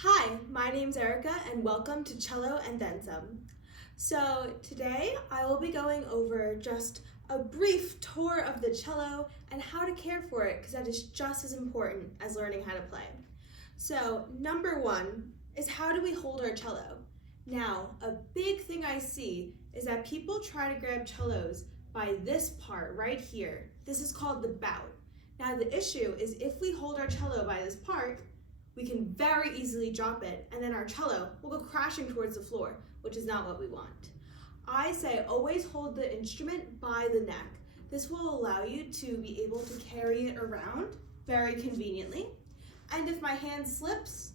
Hi, my name's Erica and welcome to Cello and Then Some. So today I will be going over just a brief tour of the cello and how to care for it because that is just as important as learning how to play. So number one is, how do we hold our cello? Now, a big thing I see is that people try to grab cellos by this part right here. This is called the bout. Now the issue is, if we hold our cello by this part, we can very easily drop it, and then our cello will go crashing towards the floor, which is not what we want. I say always hold the instrument by the neck. This will allow you to be able to carry it around very conveniently. And if my hand slips,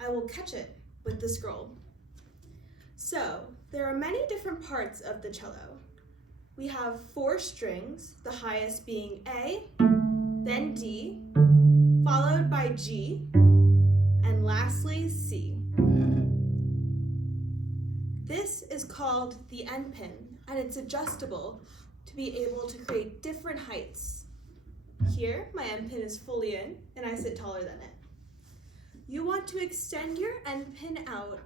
I will catch it with the scroll. So there are many different parts of the cello. We have 4 strings, the highest being A, then D, followed by G, and lastly, C. This is called the end pin, and it's adjustable to be able to create different heights. Here, my end pin is fully in, and I sit taller than it. You want to extend your end pin out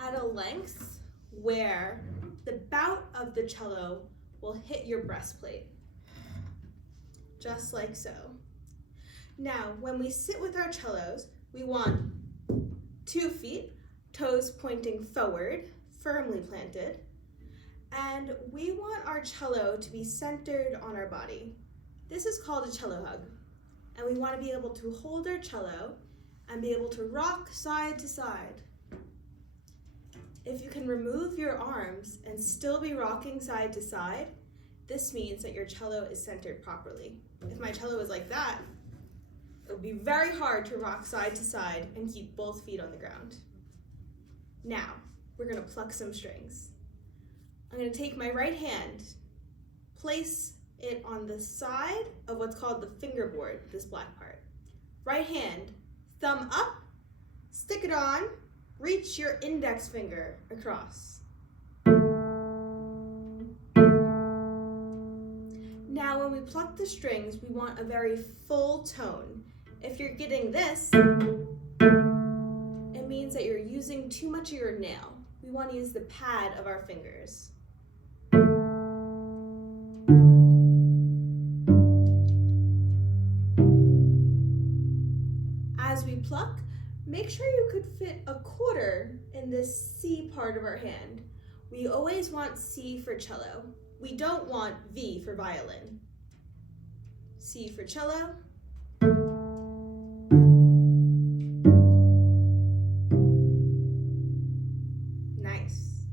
at a length where the bout of the cello will hit your breastplate, just like so. Now, when we sit with our cellos, we want 2 feet, toes pointing forward, firmly planted, and we want our cello to be centered on our body. This is called a cello hug, and we want to be able to hold our cello and be able to rock side to side. If you can remove your arms and still be rocking side to side, this means that your cello is centered properly. If my cello is like that, it would be very hard to rock side to side and keep both feet on the ground. Now, we're going to pluck some strings. I'm going to take my right hand, place it on the side of what's called the fingerboard, this black part. Right hand, thumb up, stick it on, reach your index finger across. Now, when we pluck the strings, we want a very full tone. If you're getting this, it means that you're using too much of your nail. We want to use the pad of our fingers. As we pluck, make sure you could fit a quarter in this C part of our hand. We always want C for cello. We don't want V for violin. C for cello. Nice.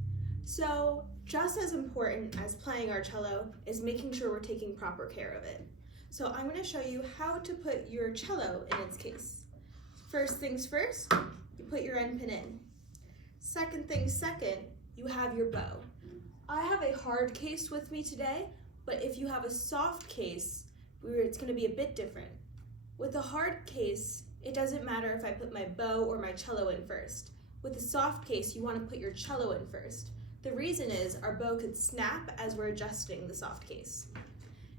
So just as important as playing our cello is making sure we're taking proper care of it. So I'm going to show you how to put your cello in its case. First things first, you put your end pin in. Second things second, you have your bow. I have a hard case with me today, but if you have a soft case, it's going to be a bit different. With a hard case, it doesn't matter if I put my bow or my cello in first. With a soft case, you want to put your cello in first. The reason is our bow could snap as we're adjusting the soft case.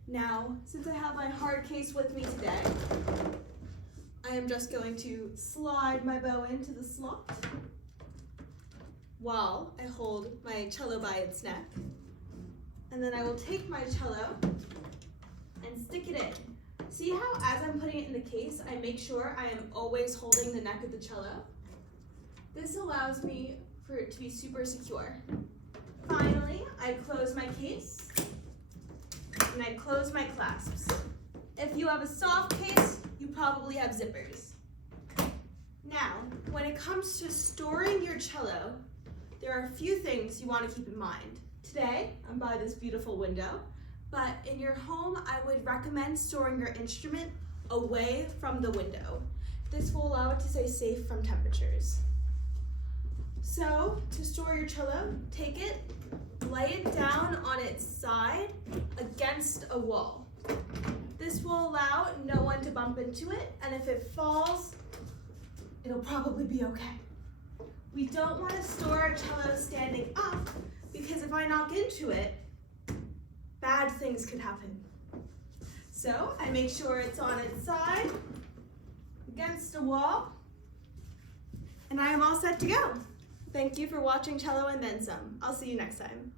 Now, since I have my hard case with me today, I am just going to slide my bow into the slot while I hold my cello by its neck. And then I will take my cello and stick it in. See how as I'm putting it in the case, I make sure I am always holding the neck of the cello? This allows me for it to be super secure. Finally, I close my case and I close my clasps. If you have a soft case, you probably have zippers. Now, when it comes to storing your cello, there are a few things you want to keep in mind. Today, I'm by this beautiful window, but in your home, I would recommend storing your instrument away from the window. This will allow it to stay safe from temperatures. So, to store your cello, take it, lay it down on its side against a wall. This will allow no one to bump into it, and if it falls, it'll probably be okay. We don't want to store our cello standing up, because if I knock into it, bad things could happen. So I make sure it's on its side, against a wall, and And I am all set to go. Thank you for watching Cello and Then Some. I'll see you next time.